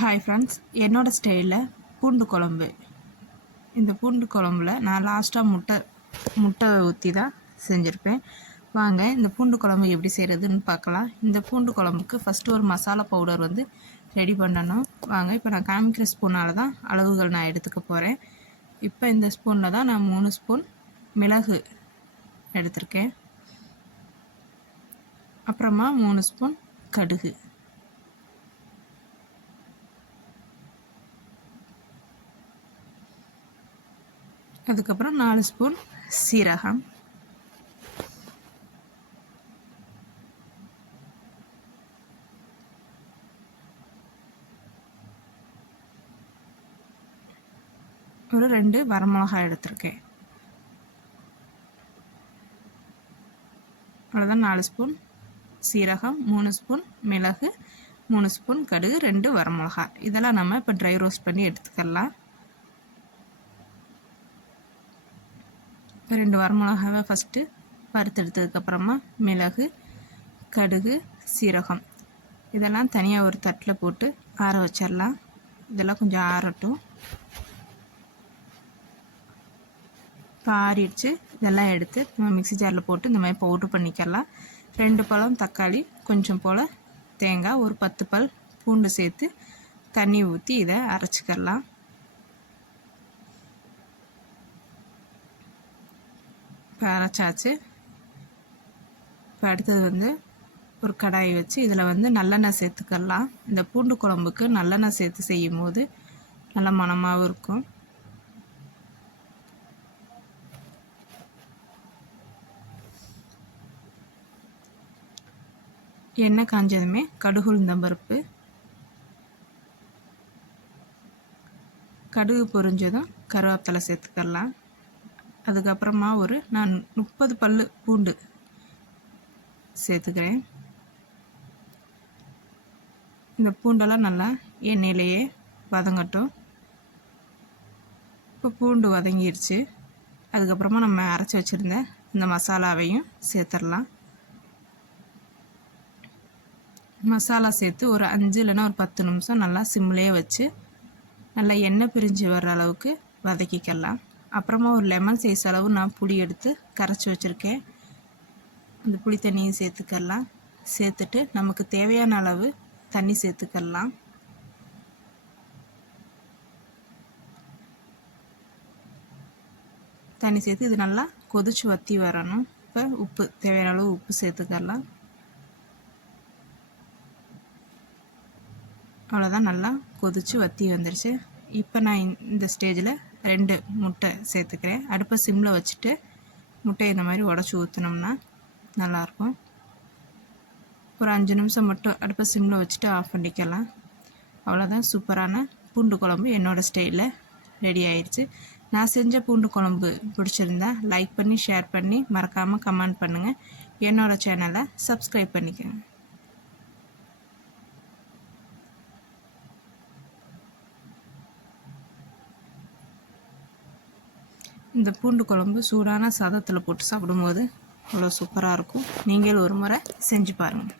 Hi friends என்னோடய ஸ்டைலில் பூண்டு குழம்பு. இந்த பூண்டு குழம்புல நான் லாஸ்ட்டாக முட்டை முட்டை ஊற்றி தான் செஞ்சுருப்பேன். வாங்க இந்த பூண்டு குழம்பு எப்படி செய்கிறதுன்னு பார்க்கலாம். இந்த பூண்டு குழம்புக்கு ஃபஸ்ட்டு ஒரு மசாலா பவுடர் வந்து ரெடி பண்ணணும். வாங்க இப்போ நான் காமிக்கிற ஸ்பூனால் தான் அளவுகள் நான் எடுத்துக்க போகிறேன் இப்போ இந்த ஸ்பூனில் தான் நான் மூணு ஸ்பூன் மிளகு எடுத்திருக்கேன். அப்புறமா மூணு ஸ்பூன் கடுகு. அதுக்கப்புறம் நாலு ஸ்பூன் சீரகம். ஒரு ரெண்டு வரமிளகாய் எடுத்திருக்கேன். அவ்வளோதான் நாலு ஸ்பூன் சீரகம் மூணு ஸ்பூன் மிளகு மூணு ஸ்பூன் கடுகு ரெண்டு வரமிளகாய். இதெல்லாம் நம்ம இப்போ ட்ரை ரோஸ்ட் பண்ணி எடுத்துக்கலாம். ரெண்டு வரமிளகாவை ஃபஸ்ட்டு வறுத்தெடுத்ததுக்கப்புறமா மிளகு கடுகு சீரகம். இதெல்லாம் தனியாக ஒரு தட்டில் போட்டு ஆற வச்சிடலாம் இதெல்லாம் கொஞ்சம் ஆறட்டும். இப்போ ஆறிடுச்சு இதெல்லாம் எடுத்து நம்ம மிக்சி ஜாரில் போட்டு இந்த மாதிரி பவுட்ரு பண்ணிக்கலாம். ரெண்டு பழம் தக்காளி கொஞ்சம் போல் தேங்காய் ஒரு பத்து பல் பூண்டு சேர்த்து தண்ணி ஊற்றி இதை அரைச்சிக்கலாம். இப்போ அரைச்சாச்சு இப்போ அடுத்தது வந்து ஒரு கடாயை வச்சு இதில் வந்து நல்லெண்ணெய் சேர்த்துக்கலாம். இந்த பூண்டு குழம்புக்கு நல்லெண்ணெய் சேர்த்து செய்யும் போது நல்ல மணமாகவும் இருக்கும். எண்ணெய் காஞ்சதுமே கடுகு உளுந்தம்பருப்பு கடுகு பொரிஞ்சதும் கருவேப்பிலை சேர்த்துக்கலாம். அதுக்கப்புறமா ஒரு நான் முப்பது பல் பூண்டு சேர்த்துக்கிறேன். இந்த பூண்டெல்லாம் நல்லா எண்ணெயிலேயே வதங்கட்டும். இப்போ பூண்டு வதங்கிடுச்சு அதுக்கப்புறமா நம்ம அரைச்சி வச்சுருந்த இந்த மசாலாவையும் சேர்த்துடலாம். மசாலா சேர்த்து ஒரு அஞ்சு இல்லைன்னா ஒரு பத்து நிமிஷம் நல்லா சிம்லேயே வச்சு நல்லா எண்ணெய் பிரிஞ்சு வர்ற அளவுக்கு வதக்கிக்கலாம். அப்புறமா ஒரு லெமன் சைஸ் அளவு நான் புளி எடுத்து கரைச்சி வச்சுருக்கேன். அந்த புளி தண்ணியும் சேர்த்துக்கலாம். சேர்த்துட்டு நமக்கு தேவையான அளவு தண்ணி சேர்த்துக்கலாம். தண்ணி சேர்த்து இது நல்லா கொதிச்சு வற்றி வரணும். இப்போ உப்பு தேவையான அளவு உப்பு சேர்த்துக்கலாம். அவ்வளோதான் நல்லா கொதிச்சு வற்றி வந்துடுச்சு இப்போ நான் இந்த ஸ்டேஜில் ரெண்டு முட்டை சேர்த்துக்கிறேன். அடுப்பை சிம்மில் வச்சுட்டு முட்டையை இந்த மாதிரி உடச்சி ஊற்றினோம்னா நல்லாயிருக்கும். ஒரு அஞ்சு நிமிஷம் மட்டும் அடுப்பை சிம்மில் வச்சுட்டு ஆஃப் பண்ணிக்கலாம். அவ்வளோதான் சூப்பரான பூண்டு குழம்பு என்னோடய ஸ்டைலில் ரெடி ஆயிடுச்சு நான் செஞ்ச பூண்டு குழம்பு பிடிச்சிருந்தா லைக் பண்ணி ஷேர் பண்ணி மறக்காமல் கமெண்ட் பண்ணுங்கள் என்னோடய சேனலை சப்ஸ்கிரைப் பண்ணிக்கோங்க. இந்த பூண்டு குழம்பு சூடான சாதத்தில் போட்டு சாப்பிடும்போது அவ்வளோ சூப்பராக இருக்கும். நீங்கள் ஒரு முறை செஞ்சு பாருங்கள்